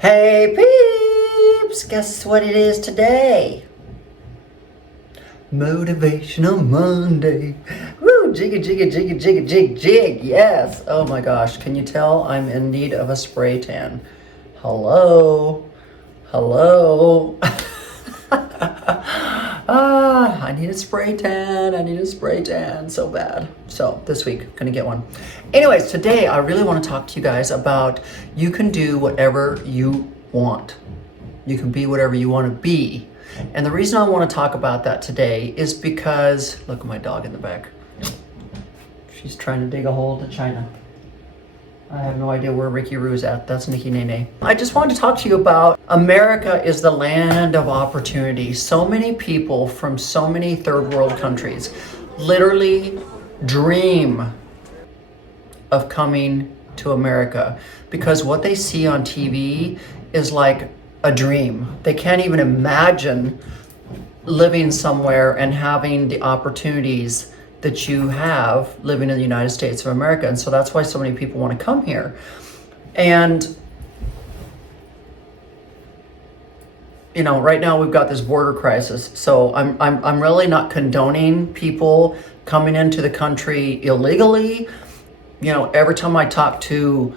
Hey peeps, guess what it is today? Motivational Monday. Woo, jigga, jigga, jigga, jigga, jig, jig, yes. Oh my gosh, can you tell I'm in need of a spray tan? Hello? Hello? I need a spray tan. I need a spray tan so bad. So this week, gonna get one. Anyways, today I really want to talk to you guys about you can do whatever you want. You can be whatever you want to be. And the reason I want to talk about that today is because, look at my dog in the back. She's trying to dig a hole to China. I have no idea where Ricky Roo's at. That's Nikki Nene. I just wanted to talk to you about America is the land of opportunity. So many people from so many third world countries literally dream of coming to America because what they see on TV is like a dream. They can't even imagine living somewhere and having the opportunities that you have living in the United States of America. And so that's why so many people want to come here. And you know, right now we've got this border crisis. So I'm really not condoning people coming into the country illegally. You know, every time I talk to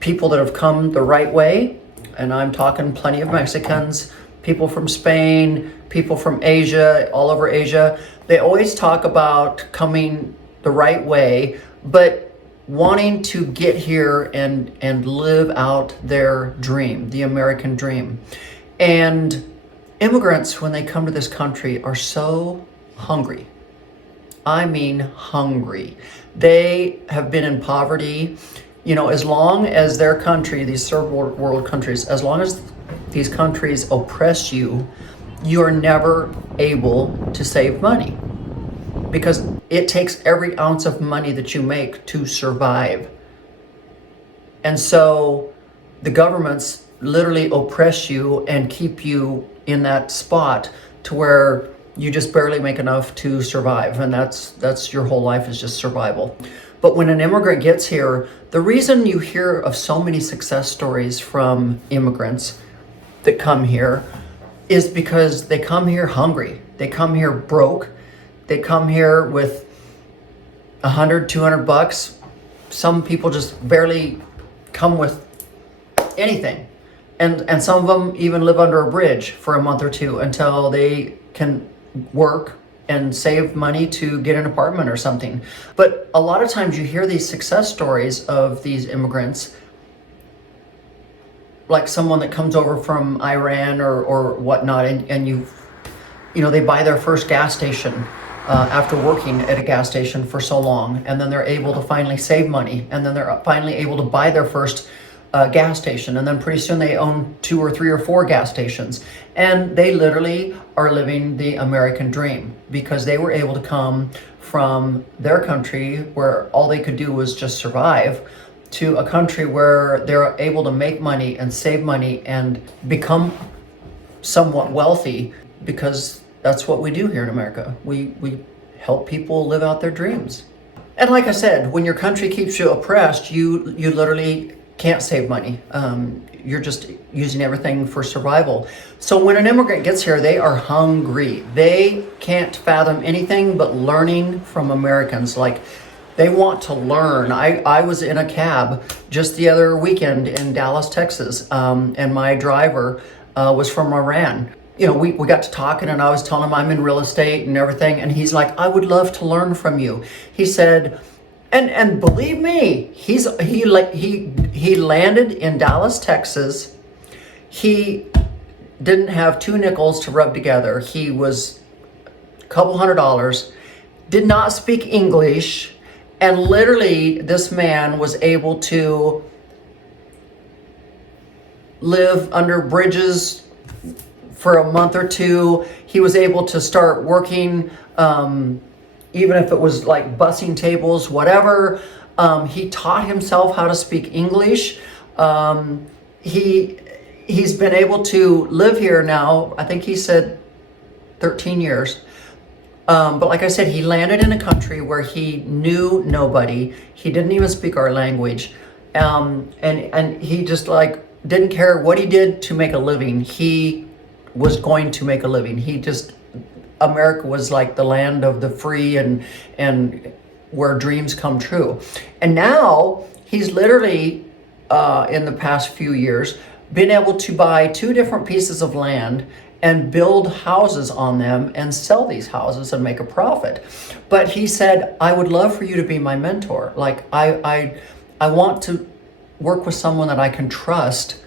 people that have come the right way, and I'm talking plenty of Mexicans, people from Spain, people from Asia, all over Asia, they always talk about coming the right way, but wanting to get here and live out their dream, the American dream. And immigrants, when they come to this country, are so hungry. I mean hungry. They have been in poverty. You know, as long as their country, these third world countries, as long as these countries oppress you, you are never able to save money because it takes every ounce of money that you make to survive. And so the governments literally oppress you and keep you in that spot to where you just barely make enough to survive. And that's your whole life is just survival. But when an immigrant gets here, the reason you hear of so many success stories from immigrants that come here is because they come here hungry. They come here broke. They come here with $100, $200. Some people just barely come with anything. And some of them even live under a bridge for a month or two until they can work and save money to get an apartment or something. But a lot of times you hear these success stories of these immigrants, like someone that comes over from Iran or whatnot, and you know, they buy their first gas station after working at a gas station for so long, and then they're able to finally save money, and then they're finally able to buy their first gas station, and then pretty soon they own 2 or 3 or 4 gas stations, and they literally are living the American dream because they were able to come from their country where all they could do was just survive to a country where they're able to make money and save money and become somewhat wealthy, because that's what we do here in America. We help people live out their dreams. And like I said, when your country keeps you oppressed, you literally can't save money. You're just using everything for survival. So when an immigrant gets here, they are hungry. They can't fathom anything but learning from Americans. Like, they want to learn. I was in a cab just the other weekend in Dallas, Texas, and my driver was from Iran. You know, we got to talking, and I was telling him I'm in real estate and everything, and he's like, I would love to learn from you. He said, and believe me, he landed in Dallas, Texas. He didn't have 2 nickels to rub together. He was a couple $100, did not speak English, and literally this man was able to live under bridges for a month or two. He was able to start working, even if it was like bussing tables, whatever. He taught himself how to speak English. He's been able to live here now, I think he said 13 years. But like I said, he landed in a country where he knew nobody. He didn't even speak our language. And he just like didn't care what he did to make a living. He was going to make a living. America was like the land of the free and where dreams come true. And now he's literally, in the past few years, been able to buy 2 different pieces of land and build houses on them and sell these houses and make a profit. But he said, I would love for you to be my mentor. Like, I want to work with someone that I can trust,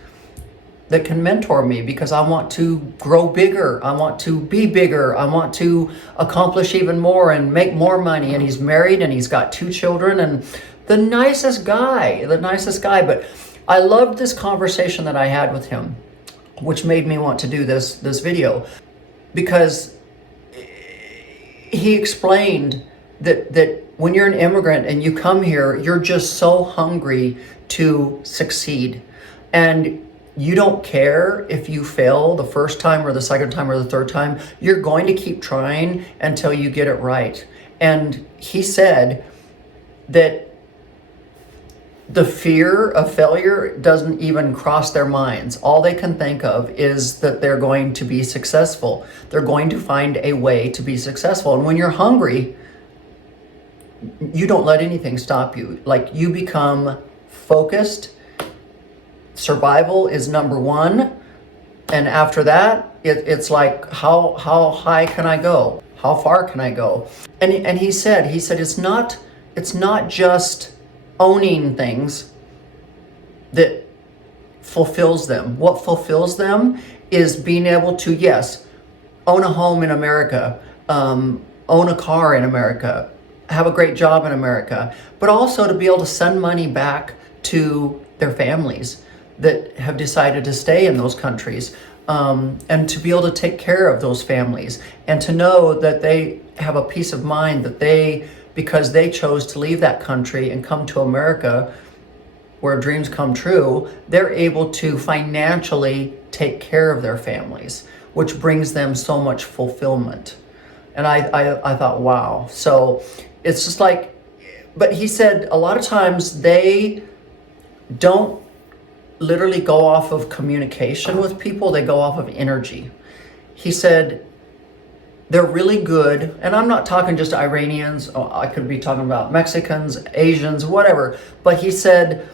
that can mentor me, because I want to grow bigger. I want to be bigger. I want to accomplish even more and make more money. And he's married and he's got 2 children and the nicest guy. But I loved this conversation that I had with him, which made me want to do this video, because he explained that when you're an immigrant and you come here, you're just so hungry to succeed. And you don't care if you fail the first time or the second time or the third time. You're going to keep trying until you get it right. And he said that the fear of failure doesn't even cross their minds. All they can think of is that they're going to be successful. They're going to find a way to be successful. And when you're hungry, you don't let anything stop you. Like, you become focused. Survival is number 1. And after that, it's like, how high can I go? How far can I go? And he said it's not just owning things that fulfills them. What fulfills them is being able to, yes, own a home in America, own a car in America, have a great job in America, but also to be able to send money back to their families that have decided to stay in those countries, and to be able to take care of those families, and to know that they have a peace of mind that because they chose to leave that country and come to America where dreams come true, they're able to financially take care of their families, which brings them so much fulfillment. And I thought, wow. So it's just like, but he said a lot of times they don't literally go off of communication with people, they go off of energy. He said they're really good, and I'm not talking just Iranians, I could be talking about Mexicans, Asians, whatever, but he said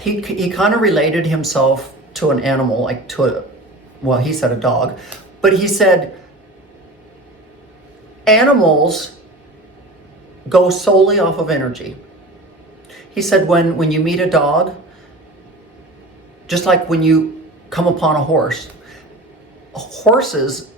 he kind of related himself to an animal, like he said a dog, but he said animals go solely off of energy. He said when you meet a dog, just like when you come upon a horse,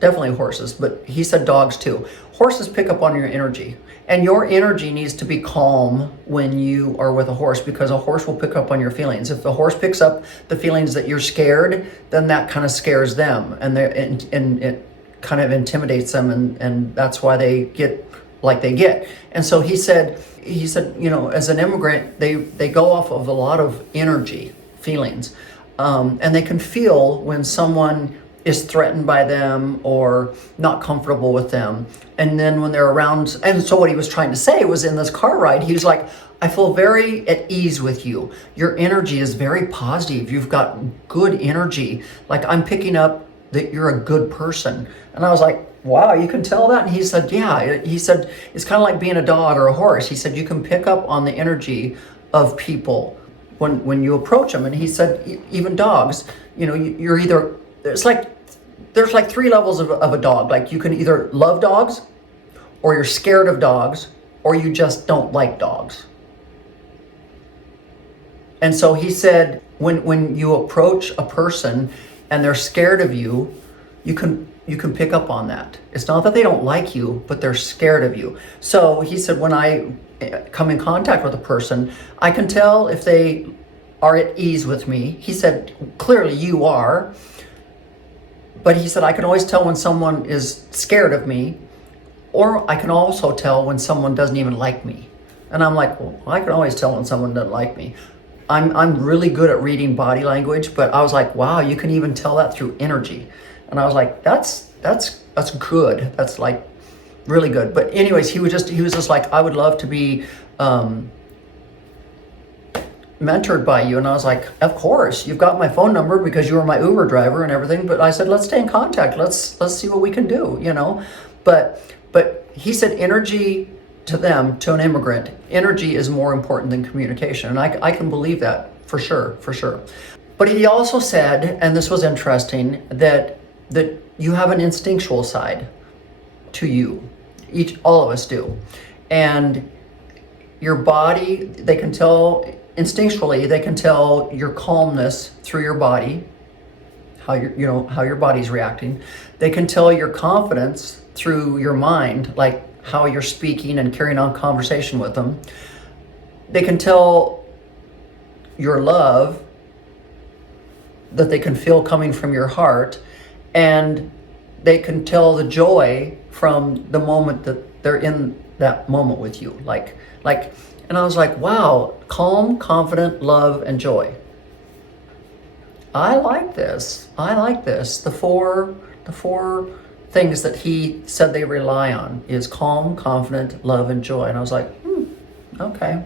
definitely horses, but he said dogs too. Horses pick up on your energy, and your energy needs to be calm when you are with a horse, because a horse will pick up on your feelings. If the horse picks up the feelings that you're scared, then that kind of scares them, and it kind of intimidates them, and that's why they get like they get. And so he said, as an immigrant, they go off of a lot of energy, feelings. And they can feel when someone is threatened by them or not comfortable with them. And then when they're around, and so what he was trying to say was, in this car ride, he was like, I feel very at ease with you. Your energy is very positive. You've got good energy. Like, I'm picking up that you're a good person. And I was like, wow, you can tell that? And he said, yeah. He said, it's kind of like being a dog or a horse. He said, you can pick up on the energy of people when you approach them. And he said, even dogs, you're either, there's like 3 levels of a dog. Like, you can either love dogs, or you're scared of dogs, or you just don't like dogs. And so he said, when you approach a person and they're scared of you, you can pick up on that. It's not that they don't like you, but they're scared of you. So he said, when I come in contact with a person, I can tell if they are at ease with me. He said, clearly you are. But he said, I can always tell when someone is scared of me, or I can also tell when someone doesn't even like me. And I'm like, well, I can always tell when someone doesn't like me. I'm really good at reading body language, but I was like, wow, you can even tell that through energy. And I was like, that's good. That's like really good. But anyways, he was just like, I would love to be mentored by you. And I was like, of course, you've got my phone number because you were my Uber driver and everything. But I said, let's stay in contact. Let's see what we can do, you know. But he said energy to them, to an immigrant, energy is more important than communication. And I can believe that for sure. But he also said, and this was interesting, that you have an instinctual side to you. All of us do. And your body, they can tell instinctually, they can tell your calmness through your body, how your body's reacting. They can tell your confidence through your mind, like how you're speaking and carrying on conversation with them. They can tell your love that they can feel coming from your heart, and they can tell the joy from the moment that they're in that moment with you. And I was like, wow, calm, confident, love, and joy. I like this. The four things that he said they rely on is calm, confident, love, and joy. And I was like, okay.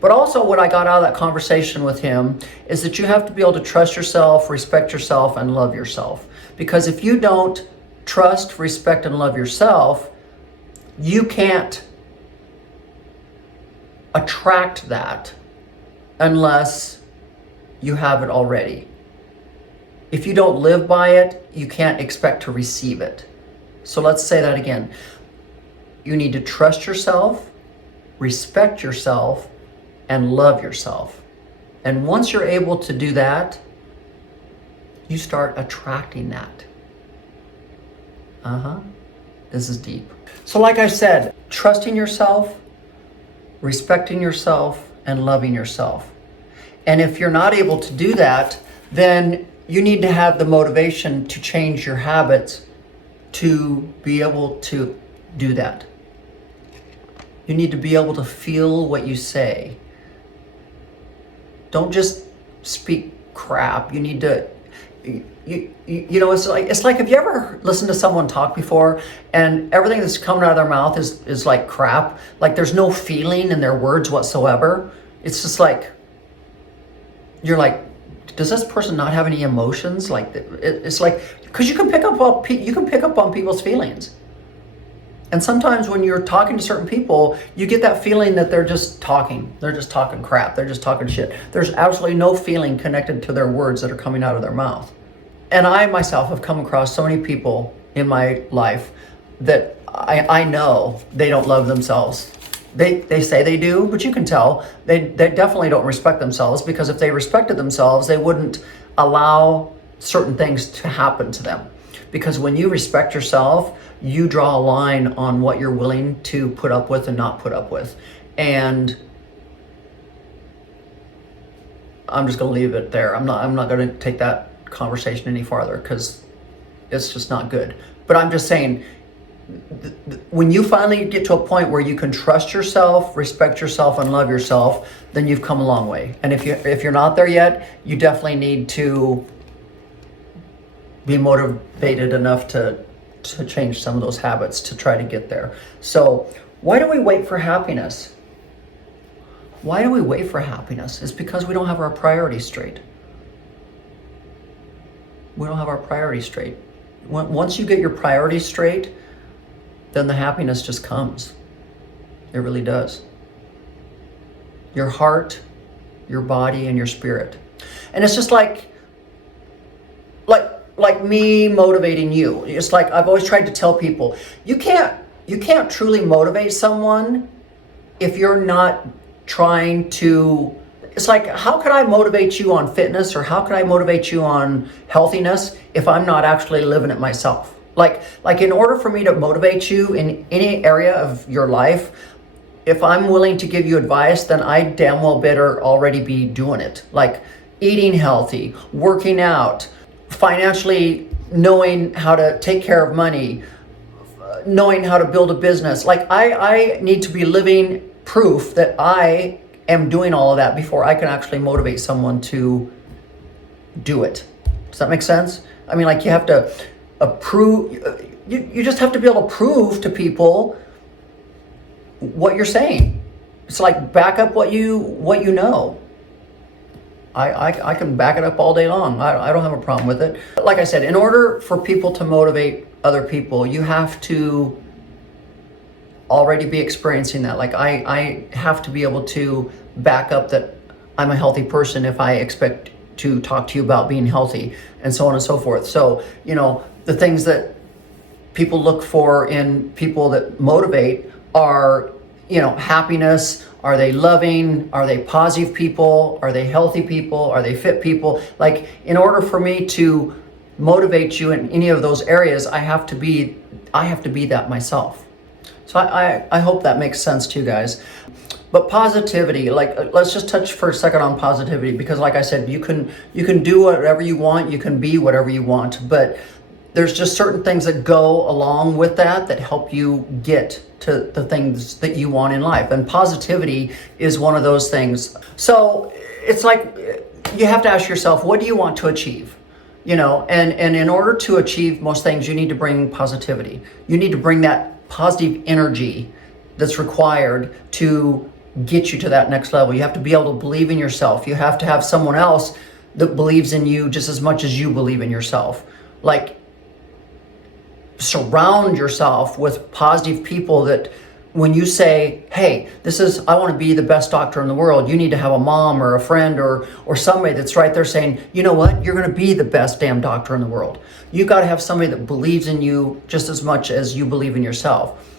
But also what I got out of that conversation with him is that you have to be able to trust yourself, respect yourself, and love yourself. Because if you don't trust, respect, and love yourself, you can't attract that unless you have it already. If you don't live by it, you can't expect to receive it. So let's say that again. You need to trust yourself, respect yourself, and love yourself. And once you're able to do that, you start attracting that. This is deep. So like I said, trusting yourself, respecting yourself, and loving yourself. And if you're not able to do that, then you need to have the motivation to change your habits to be able to do that. You need to be able to feel what you say. Don't just speak crap. You need to, you know, it's like, have you ever listened to someone talk before and everything that's coming out of their mouth is like crap? Like there's no feeling in their words whatsoever. It's just like, you're like, does this person not have any emotions? Like it's like, because you can pick up on people's feelings. And sometimes when you're talking to certain people, you get that feeling that they're just talking crap, they're just talking shit. There's absolutely no feeling connected to their words that are coming out of their mouth. And I myself have come across so many people in my life that I know they don't love themselves. They say they do, but you can tell they definitely don't respect themselves, because if they respected themselves, they wouldn't allow certain things to happen to them. Because when you respect yourself, you draw a line on what you're willing to put up with and not put up with. And I'm just going to leave it there. I'm not going to take that conversation any farther because it's just not good. But I'm just saying, when you finally get to a point where you can trust yourself, respect yourself, and love yourself, then you've come a long way. And if you're not there yet, you definitely need to be motivated enough to change some of those habits to try to get there. So why do we wait for happiness? Why do we wait for happiness? It's because we don't have our priorities straight. We don't have our priorities straight. Once you get your priorities straight, then the happiness just comes. It really does. Your heart, your body, and your spirit. And it's just like me motivating you. It's like I've always tried to tell people, you can't truly motivate someone if you're not trying to. It's like, how could I motivate you on fitness, or how could I motivate you on healthiness if I'm not actually living it myself? Like in order for me to motivate you in any area of your life, if I'm willing to give you advice, then I damn well better already be doing it. Like eating healthy, working out, financially knowing how to take care of money, knowing how to build a business. Like I need to be living proof that I am doing all of that before I can actually motivate someone to do it. Does that make sense? I mean, like you have to you just have to be able to prove to people what you're saying. It's like back up what you know. I can back it up all day long. I don't have a problem with it. But like I said, in order for people to motivate other people, you have to already be experiencing that. Like I have to be able to back up that I'm a healthy person if I expect to talk to you about being healthy, and so on and so forth. So, the things that people look for in people that motivate are, happiness. Are they loving? Are they positive people? Are they healthy people? Are they fit people? Like, in order for me to motivate you in any of those areas, I have to be that myself. So I hope that makes sense to you guys. But positivity, like, let's just touch for a second on positivity, because like I said, you can do whatever you want, you can be whatever you want, but there's just certain things that go along with that help you get to the things that you want in life. And positivity is one of those things. So it's like, you have to ask yourself, what do you want to achieve? And in order to achieve most things, you need to bring positivity. You need to bring that positive energy that's required to get you to that next level. You have to be able to believe in yourself. You have to have someone else that believes in you just as much as you believe in yourself. Like, surround yourself with positive people that when you say, hey, I want to be the best doctor in the world, you need to have a mom or a friend or somebody that's right there saying, you know what, you're going to be the best damn doctor in the world. You got to have somebody that believes in you just as much as you believe in yourself.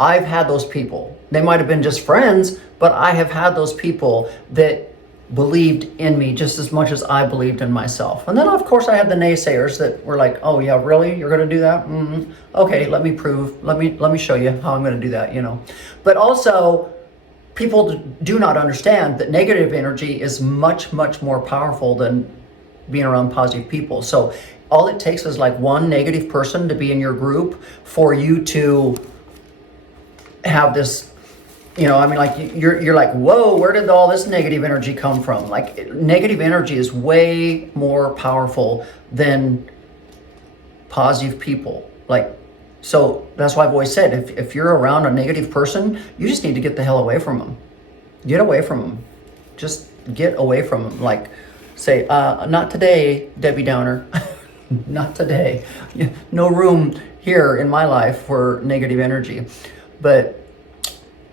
I've had those people. They might have been just friends, but I have had those people that believed in me just as much as I believed in myself. And then of course I had the naysayers that were like, oh yeah, really? You're going to do that? Mm-hmm. Okay, let me show you how I'm going to do that, But also, people do not understand that negative energy is much, much more powerful than being around positive people. So all it takes is like one negative person to be in your group for you to have this, like you're like, whoa, where did all this negative energy come from? Like, negative energy is way more powerful than positive people. Like, so that's why I've always said, if you're around a negative person, you just need to get the hell away from them. Get away from them. Just get away from them. Like, say, not today, Debbie Downer. Not today. No room here in my life for negative energy. But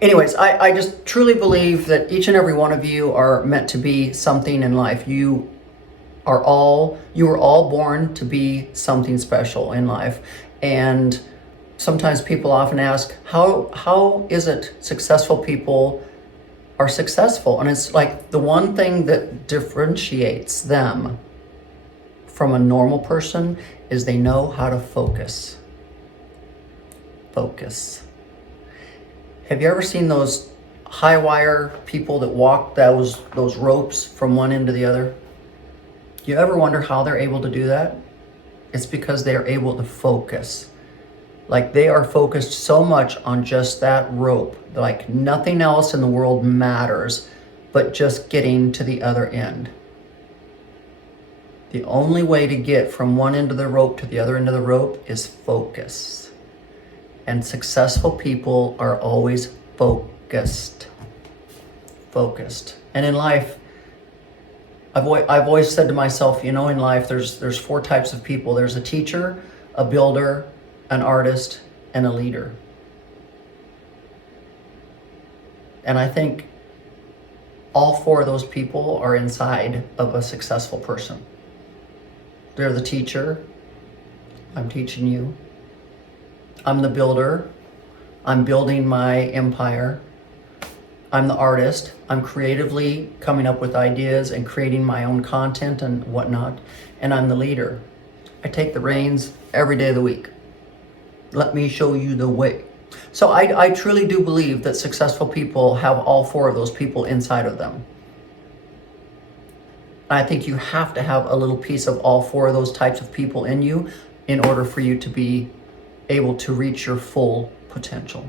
anyways, I just truly believe that each and every one of you are meant to be something in life. You were all born to be something special in life. And sometimes people often ask, how is it successful people are successful? And it's like, the one thing that differentiates them from a normal person is they know how to focus. Focus. Have you ever seen those high wire people that walk those ropes from one end to the other? You ever wonder how they're able to do that? It's because they are able to focus. Like, they are focused so much on just that rope. Like, nothing else in the world matters but just getting to the other end. The only way to get from one end of the rope to the other end of the rope is focus. And successful people are always focused. Focused. And in life, I've always said to myself, in life, there's four types of people. There's a teacher, a builder, an artist, and a leader. And I think all four of those people are inside of a successful person. They're the teacher. I'm teaching you. I'm the builder. I'm building my empire. I'm the artist. I'm creatively coming up with ideas and creating my own content and whatnot. And I'm the leader. I take the reins every day of the week. Let me show you the way. So I truly do believe that successful people have all four of those people inside of them. I think you have to have a little piece of all four of those types of people in you in order for you to be able to reach your full potential.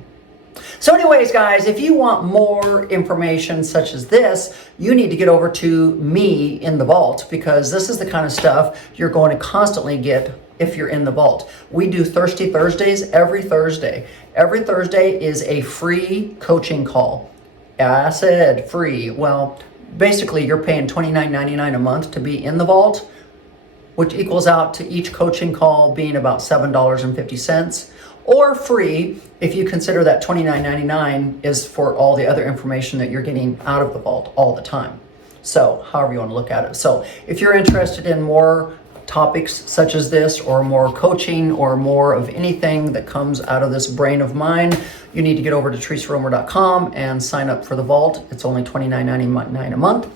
So anyways, guys, if you want more information such as this, you need to get over to me in the vault, because this is the kind of stuff you're going to constantly get if you're in the vault. We do Thirsty Thursdays every Thursday. Every Thursday is a free coaching call. I said free. Well, basically you're paying $29.99 a month to be in the vault, which equals out to each coaching call being about $7.50, or free if you consider that $29.99 is for all the other information that you're getting out of the vault all the time. So however you want to look at it. So if you're interested in more topics such as this, or more coaching, or more of anything that comes out of this brain of mine, you need to get over to teresaromer.com and sign up for the vault. It's only $29.99 a month,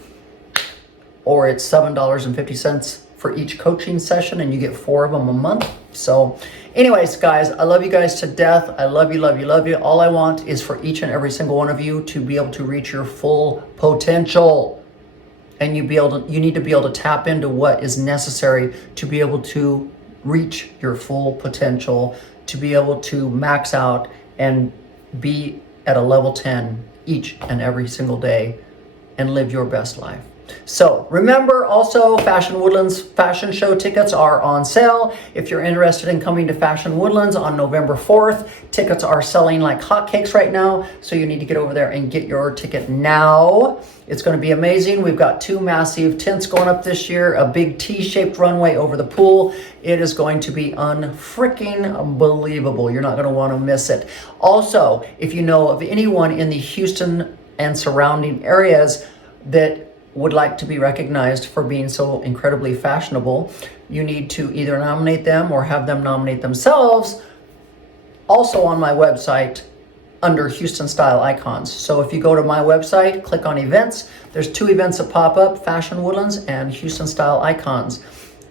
or it's $7.50 for each coaching session, and you get 4 of them a month. So anyways, guys, I love you guys to death. I love you, love you, love you. All I want is for each and every single one of you to be able to reach your full potential. And you need to be able to tap into what is necessary to be able to reach your full potential, to be able to max out and be at a level 10 each and every single day and live your best life. So remember, also Fashion Woodlands fashion show tickets are on sale. If you're interested in coming to Fashion Woodlands on November 4th, tickets are selling like hotcakes right now. So you need to get over there and get your ticket now. It's going to be amazing. We've got 2 massive tents going up this year, a big T-shaped runway over the pool. It is going to be unfreaking unbelievable. You're not going to want to miss it. Also, if you know of anyone in the Houston and surrounding areas that would like to be recognized for being so incredibly fashionable, you need to either nominate them or have them nominate themselves, also on my website under Houston Style Icons. So if you go to my website, click on events, there's 2 events that pop up, Fashion Woodlands and Houston Style Icons.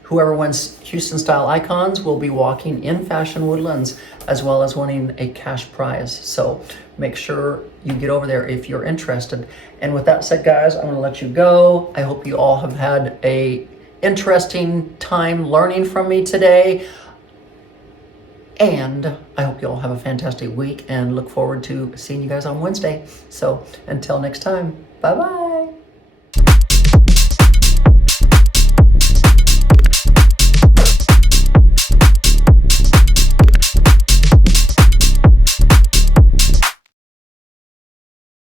Whoever wins Houston Style Icons will be walking in Fashion Woodlands, as well as winning a cash prize. So make sure you get over there if you're interested. And with that said, guys, I'm gonna let you go. I hope you all have had a interesting time learning from me today. And I hope you all have a fantastic week and look forward to seeing you guys on Wednesday. So until next time, bye-bye.